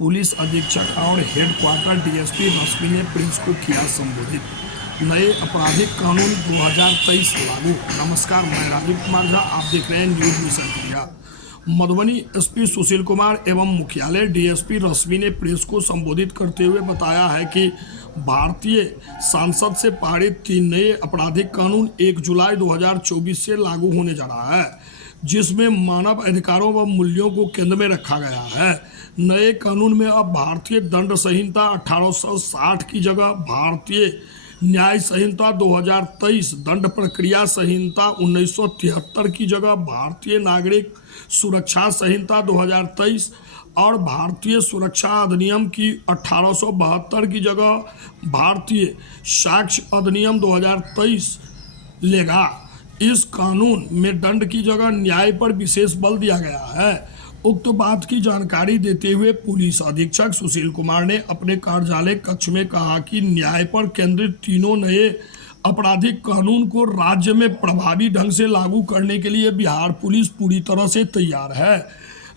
Police अधीक्षक और headquarter DSP रश्मि ने प्रेस को किया संबोधित। नए आपराधिक कानून 2023 लागू। नमस्कार, मैं राजीव कुमार झा, आप देख रहे हैं news mission India. Madhubani SP Sushil Kumar एवं मुख्यालय डीएसपी रश्मि ने प्रेस को संबोधित करते हुए बताया है कि भारतीय संसद से पारित 3 नए आपराधिक कानून 1 जुलाई 2024 से लागू होने जा रहा है, जिसमें मानव अधिकारों व मूल्यों को केंद्र में रखा गया है। नए कानून में अब भारतीय दंड संहिता 1860 की जगह भारतीय न्याय संहिता 2023, दंड प्रक्रिया संहिता 1973 की जगह भारतीय नागरिक सुरक्षा संहिता 2023 और भारतीय सुरक्षा अधिनियम की 1872 की जगह भारतीय साक्ष्य अधिनियम 2023 लेगा। इस कानून में दंड की जगह न्याय पर विशेष बल दिया गया है। उक्त बात की जानकारी देते हुए पुलिस अधीक्षक सुशील कुमार ने अपने कार्यालय कक्ष में कहा कि न्याय पर केंद्रित तीनों नए आपराधिक कानून को राज्य में प्रभावी ढंग से लागू करने के लिए बिहार पुलिस पूरी तरह से तैयार है।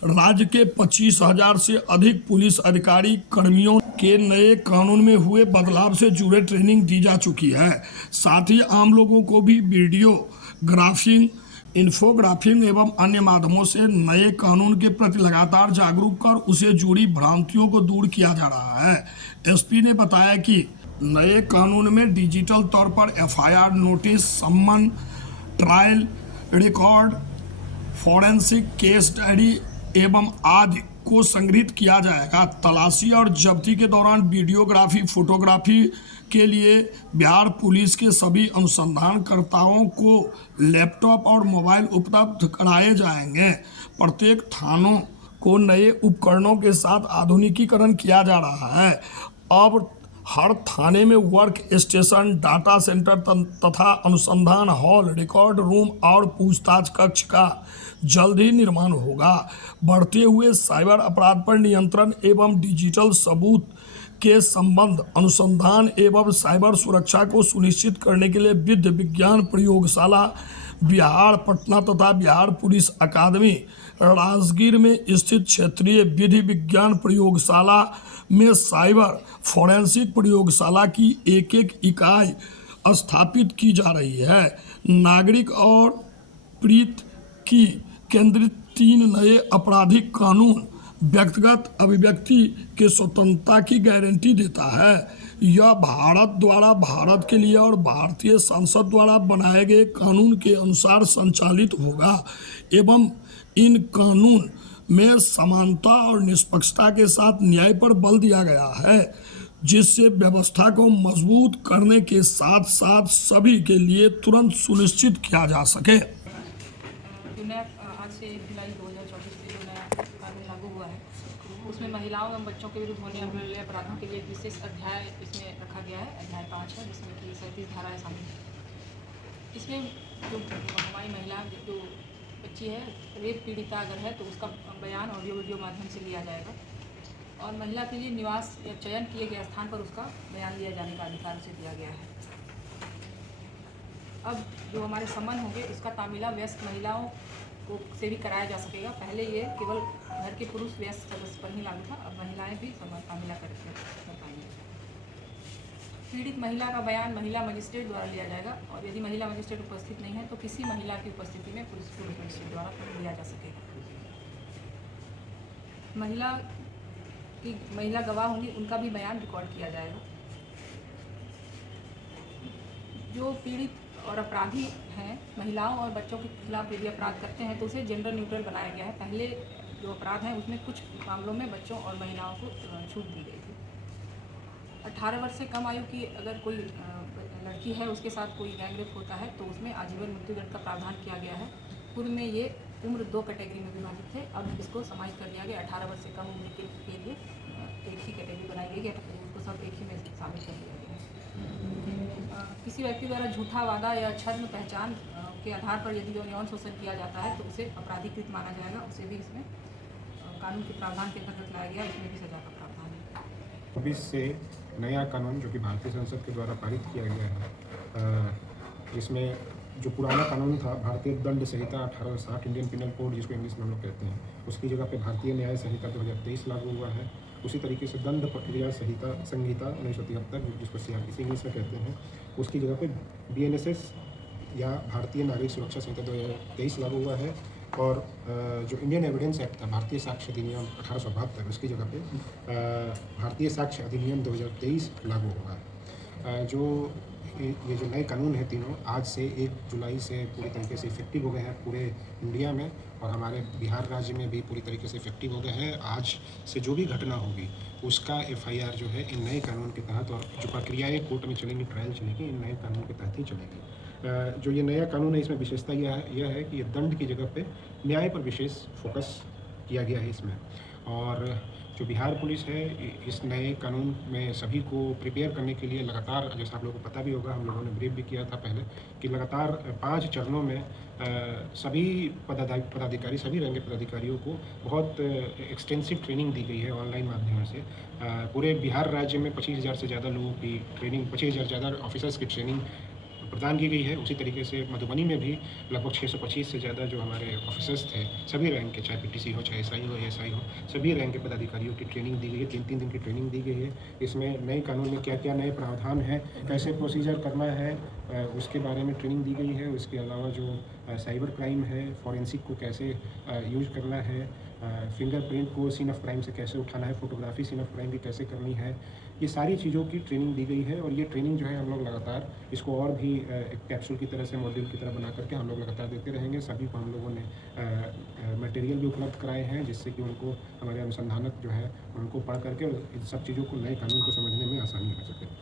राज्य के 25,000 से अधिक पुलिस अधिकारी कर्मियों के नए कानून में हुए बदलाव से जुड़े ट्रेनिंग दी जा चुकी है। साथ ही आम लोगों को भी वीडियोग्राफिंग, इन्फोग्राफिंग एवं अन्य माध्यमों से नए कानून के प्रति लगातार जागरूक कर उसे जुड़ी भ्रांतियों को दूर किया जा रहा है। एसपी ने बताया कि नए कानून में डिजिटल तौर पर एफआईआर नोटिस, सम्मन, trial record, forensic case diary एवं आदि को संग्रहित किया जाएगा। तलाशी और जब्ती के दौरान वीडियोग्राफी, फोटोग्राफी के लिए बिहार पुलिस के सभी अनुसंधानकर्ताओं को लैपटॉप और मोबाइल उपलब्ध कराए जाएंगे। प्रत्येक थानों को नए उपकरणों के साथ आधुनिकीकरण किया जा रहा है। अब हर थाने में वर्क स्टेशन, डाटा सेंटर तथा अनुसंधान हॉल, रिकॉर्ड रूम और पूछताछ कक्ष का जल्द ही निर्माण होगा। बढ़ते हुए साइबर अपराध पर नियंत्रण एवं डिजिटल सबूत के संबंध, अनुसंधान एवं साइबर सुरक्षा को सुनिश्चित करने के लिए विधि विज्ञान प्रयोगशाला बिहार पटना तथा बिहार पुलिस अकादमी राजगीर में स्थित क्षेत्रीय विधि विज्ञान प्रयोगशाला में साइबर फोरेंसिक प्रयोगशाला की एक इकाई स्थापित की जा रही है। नागरिक और प्रीत की केंद्रित 3 नए आपराधिक कानून व्यक्तिगत अभिव्यक्ति के स्वतंत्रता की गारंटी देता है। यह भारत द्वारा भारत के लिए और भारतीय संसद द्वारा बनाए गए कानून के अनुसार संचालित होगा एवं इन कानून में समानता और निष्पक्षता के साथ न्याय पर बल दिया गया है, जिससे व्यवस्था को मजबूत करने के साथ साथ सभी के लिए तुरंत सुनिश्चित किया जा सके। आज से 1 जुलाई 2024 से जो नया कानून लागू हुआ है, उसमें महिलाओं एवं बच्चों के विरुद्ध होने वाले अपराधों के लिए एक विशेष अध्याय इसमें रखा गया है, अध्याय 5 है, जिसमें कि 37 धाराएं शामिल हैं। इसमें जो हमारी महिला जो बच्ची है, रेप पीड़िता अगर है तो उसका बयान ऑडियो वीडियो माध्यम से लिया जाएगा और महिला के लिए निवास या चयन किए गए स्थान पर उसका बयान लिया जाने का अधिकार उसे दिया गया है। अब जो हमारे सम्मन होंगे उसका तामीला वयस्क महिलाओं को से भी कराया जा सकेगा। पहले ये केवल घर के पुरुष वयस्क सदस्य पर ही लागू था, अब महिलाएं भी तामीला कर पाएंगी। पीड़ित महिला का बयान महिला मजिस्ट्रेट द्वारा लिया जाएगा और यदि महिला मजिस्ट्रेट उपस्थित नहीं है तो किसी महिला की उपस्थिति में पुरुष मजिस्ट्रेट द्वारा लिया जा सकेगा। महिला गवाह होंगी, उनका भी बयान रिकॉर्ड किया जाएगा। जो पीड़ित और अपराधी हैं, महिलाओं और बच्चों के खिलाफ यदि अपराध करते हैं तो उसे जेंडर न्यूट्रल बनाया गया है। पहले जो अपराध हैं उसमें कुछ मामलों में बच्चों और महिलाओं को छूट दी गई थी। 18 वर्ष से कम आयु की अगर कोई लड़की है, उसके साथ कोई गैंग रेप होता है तो उसमें आजीवन मृत्युदंड का प्रावधान किया गया है। पूर्व में ये उम्र 2 कैटेगरी में विभाजित थे, अब इसको समाहित कर दिया गया। 18 वर्ष से कम उम्र के लिए एक ही कैटेगरी बनाई गई है, उसको सब एक ही में शामिल कर दिया गया है। किसी व्यक्ति द्वारा झूठा वादा या छद्म पहचान के आधार पर यदि यौन शोषण किया जाता है तो उसे अपराधीकृत माना जाएगा। उसे भी इसमें कानून के प्रावधान के अंतर्गत लाया गया, इसमें भी सजा का प्रावधान है। 20 से नया कानून जो कि भारतीय संसद के द्वारा पारित किया गया है, इसमें जो पुराना कानून था भारतीय दंड संहिता 1860 इंडियन पिनल कोड जिसको इंग्लिश में हम लोग कहते हैं, उसकी जगह पे भारतीय न्याय संहिता 2023 लागू हुआ है उसी तरीके से दंड प्रक्रिया संहिता 1973, जिसको CRPC इंग्लिश में कहते हैं, उसकी जगह पे BNSS या भारतीय नागरिक सुरक्षा संहिता 2023 लागू हुआ है। और जो इंडियन एविडेंस एक्ट था, भारतीय साक्ष्य अधिनियम 1872, उसकी जगह पे भारतीय साक्ष्य अधिनियम 2023 लागू हुआ। जो ये जो नए कानून हैं तीनों, आज से 1 जुलाई से पूरी तरीके से इफेक्टिव हो गए हैं पूरे इंडिया में, और हमारे बिहार राज्य में भी पूरी तरीके से इफेक्टिव हो गए हैं। आज से जो भी घटना होगी उसका FIR जो है इन नए कानून के तहत, और जो प्रक्रियाएँ कोर्ट में चलेंगी, ट्रायल चलेगी, इन नए कानून के तहत ही चलेगी। जो ये नया कानून है, इसमें विशेषता यह है कि ये दंड की जगह पे न्याय पर विशेष फोकस किया गया है इसमें। और जो बिहार पुलिस है, इस नए कानून में सभी को प्रिपेयर करने के लिए लगातार, जैसा आप लोगों को पता भी होगा, हम लोगों ने ब्रीफ भी किया था पहले, कि लगातार 5 चरणों में सभी पदाधिकारी, सभी रंग के पदाधिकारियों को बहुत एक्सटेंसिव ट्रेनिंग दी गई है ऑनलाइन माध्यम से। पूरे बिहार राज्य में 25,000 से ज़्यादा लोगों की ट्रेनिंग, 25,000 ज़्यादा ऑफिसर्स की ट्रेनिंग प्रदान की गई है। उसी तरीके से मधुबनी में भी लगभग 625 से ज़्यादा जो हमारे ऑफिसर्स थे, सभी रैंक के, चाहे PTC हो, चाहे SI हो, ASI हो, सभी रैंक के पदाधिकारियों की ट्रेनिंग दी गई है। 3-3 दिन की ट्रेनिंग दी गई है। इसमें नए कानून में क्या क्या नए प्रावधान हैं, कैसे प्रोसीजर करना है, उसके बारे में ट्रेनिंग दी गई है। उसके अलावा जो साइबर क्राइम है, फॉरेंसिक को कैसे यूज़ करना है, फिंगरप्रिंट को सीन ऑफ क्राइम से कैसे उठाना है, फोटोग्राफी सीन ऑफ क्राइम की कैसे करनी है, ये सारी चीज़ों की ट्रेनिंग दी गई है। और ये ट्रेनिंग जो है हम लोग लगातार इसको और भी एक कैप्सूल की तरह से, मॉड्यूल की तरह बना करके हम लोग लगातार देते रहेंगे। सभी को हम लोगों ने मटेरियल भी उपलब्ध कराए हैं, जिससे कि उनको, हमारे अनुसंधानक जो है, उनको पढ़ करके इन सब चीज़ों को, नए कानून को समझने में आसानी हो सके।